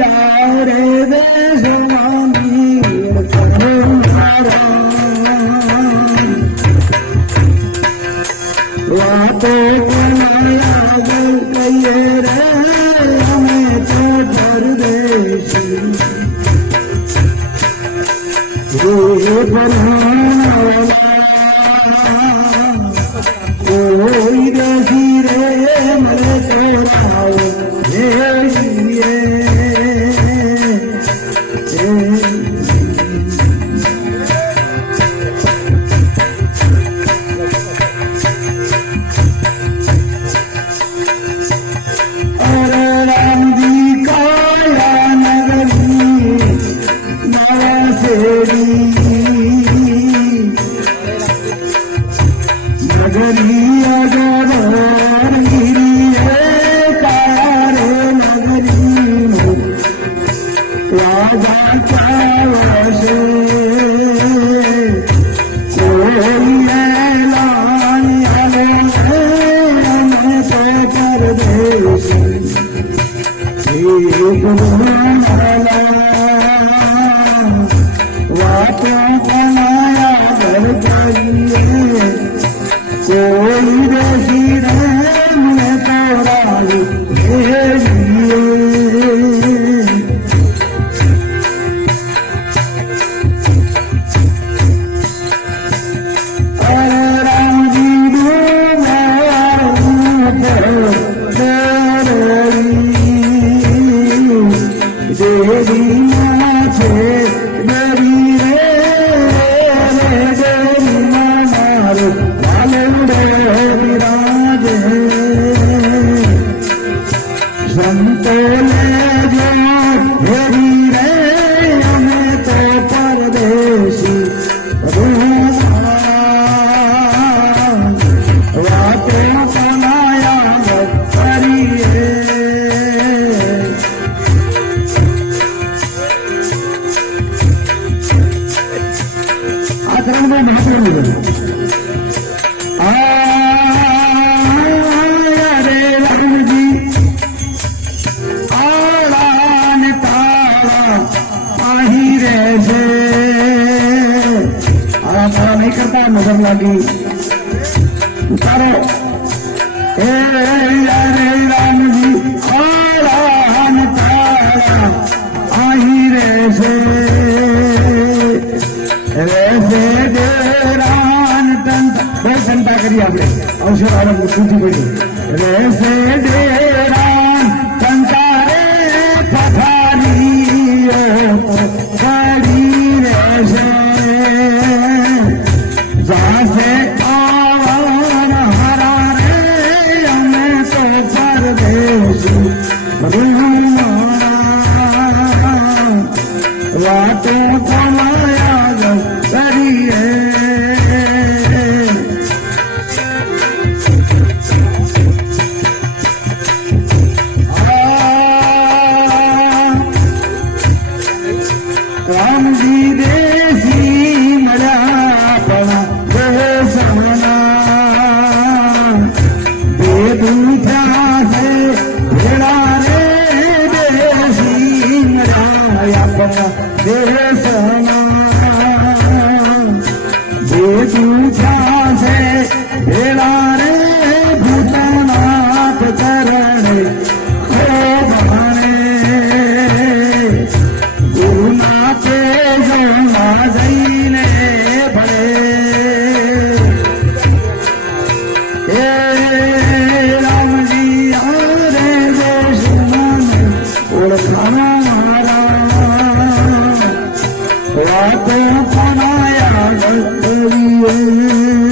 रे देशवानी वातो बनाया गल कहिए रे हमें तो परदेसी कोई देसी रे मेरे तेरा नजर लगी उतारो राम जी आराम तारा आही रे डेरान घंटा करिए आपने औषध आरंभ सूची पड़ी रेसे डेरान घंटा रे पथारी गाड़ी रे जहाँ से आवान हरा रे हमें तो परदेसी वाटों कमाया करिए राम जी देसी मरा पड़ा समना बेदूठा से भेड़ा रे देसी मरा पड़ा देसना बेदूठा से भेड़ा रे भूतनाथ करणे गुरुनाथे जमा जईने भले राम जी आरे दुश्मन ओळखना वाटों बनाया गलिए